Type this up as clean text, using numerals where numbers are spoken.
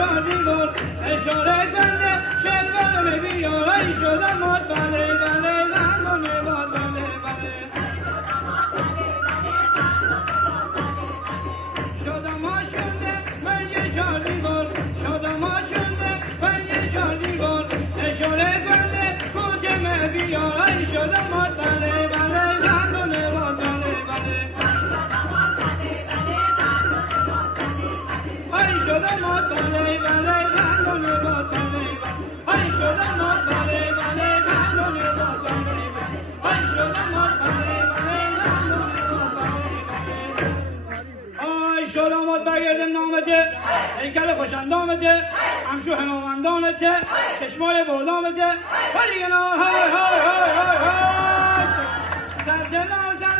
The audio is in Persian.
چهار دیوار اشاره کنده شلوار بیارای شدم ماد بله بله زندان باد بله بله شدم آشونده من یه چهار دیوار شدم آشونده من یه چهار دیوار اشاره کنده کوچه بیارای شدم ماد بله بله زندان باد بله بله ای شدم ماد بله بله زندان باد بله ای شدم ماد بله بله زندان باد بله ای شدم ماد بله بله زندان باد بله ای شدم ماد بگردم نامته هیکل خوش اندامته همشو همامندانته چشمای بادامته ولی گناه های های های های های